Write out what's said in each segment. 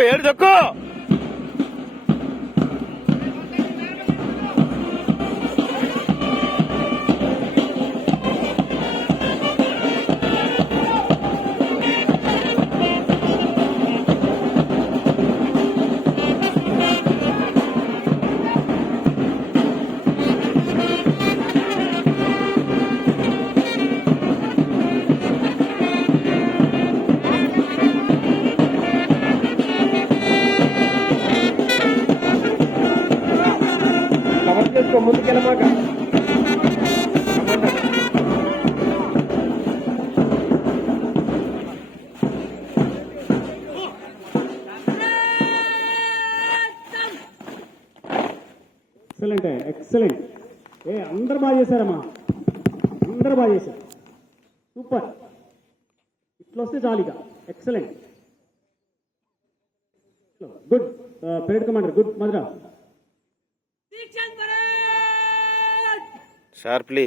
ఏడు దొక్కు ముందుకెళ్ళమాక ఎక్సలెంట్ ఎక్సలెంట్. అందరు బాగా చేశారమ్మా, అందరు బాగా చేశారు, సూపర్. ఇట్లా వస్తే చాలిగా excellent, good. Parade commander good. Madhura sharply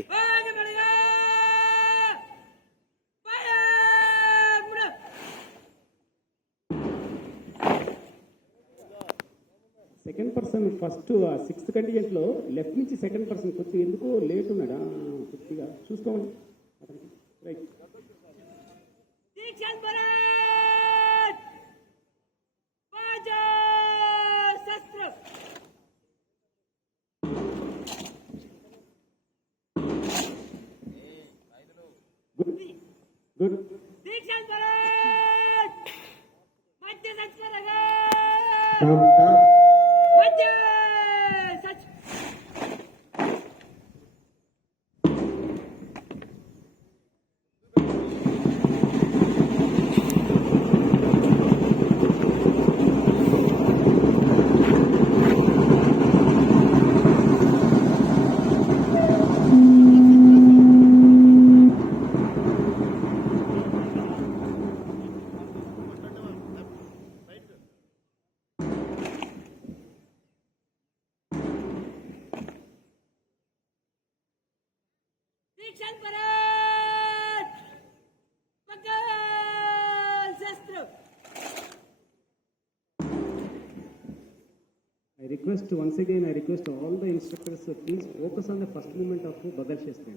second person first sixth కంటిజెంట్లో లెఫ్ట్ నుంచి సెకండ్ పర్సన్ కొద్దిగా ఎందుకో లేట్ ఉన్నాడా, కొద్దిగా చూసుకోండి. Right. Good. I request once again, I request all the instructors, please focus on the first movement of Bagal Shastri.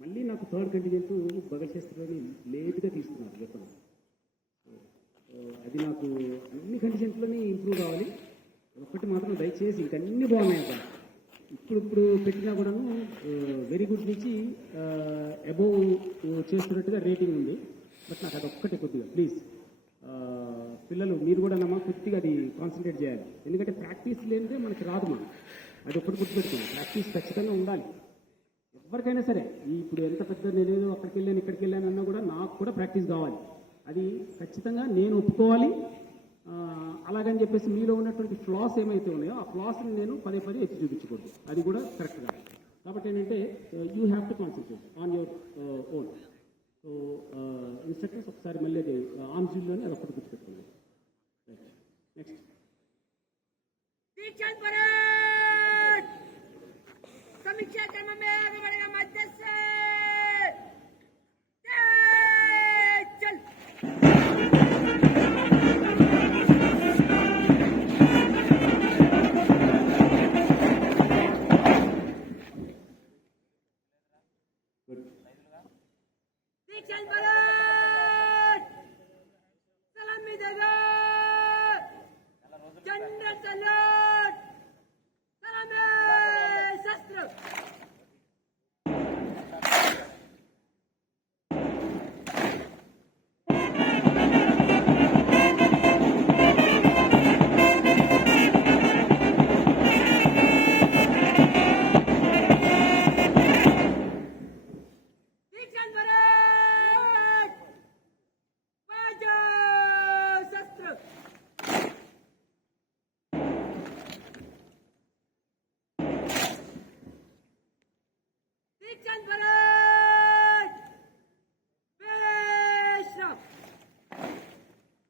మళ్ళీ నాకు third contingent బగల్ శస్త్రాన్ని లేట్గా తీసుకున్నారు చెప్పండి. అది నాకు అన్ని కంటిజెంట్లోనే ఇంప్రూవ్ కావాలి. ఒక్కటి మాత్రం దయచేసి ఇంకన్నీ బాగున్నాయి అక్కడ. ఇప్పుడు పెట్టినా కూడాను వెరీ గుడ్ నుంచి అబోవ్ చేస్తున్నట్టుగా రేటింగ్ ఉంది. బట్ నాకు అదొక్కటి కొద్దిగా ప్లీజ్ పిల్లలు మీరు కూడా నమ్మా కొద్దిగా అది కాన్సన్ట్రేట్ చేయాలి. ఎందుకంటే ప్రాక్టీస్ లేనిదే మనకి రాదు. మనం అది ఒక్కటి గుర్తుపెట్టుకోండి, ప్రాక్టీస్ ఖచ్చితంగా ఉండాలి ఎవరికైనా సరే. ఇప్పుడు ఎంత పెద్ద నేను అక్కడికి వెళ్ళాను ఇక్కడికి వెళ్ళాను అన్నా కూడా నాకు కూడా ప్రాక్టీస్ కావాలి. అది ఖచ్చితంగా నేను ఒప్పుకోవాలి. అలాగని చెప్పేసి మీలో ఉన్నటువంటి ఫ్లాస్ ఏమైతే ఉన్నాయో ఆ ఫ్లాస్ని నేను పదే పదే ఎత్తి చూపించకూడదు, అది కూడా కరెక్ట్ కాదు. కాబట్టి ఏంటంటే you have to concentrate on your own. So instructors ఒకసారి మళ్ళీ అది ఆర్మ్స్లోనే అది ఒక్కటి గుర్తుపెట్టుకోండి. నెక్స్ట్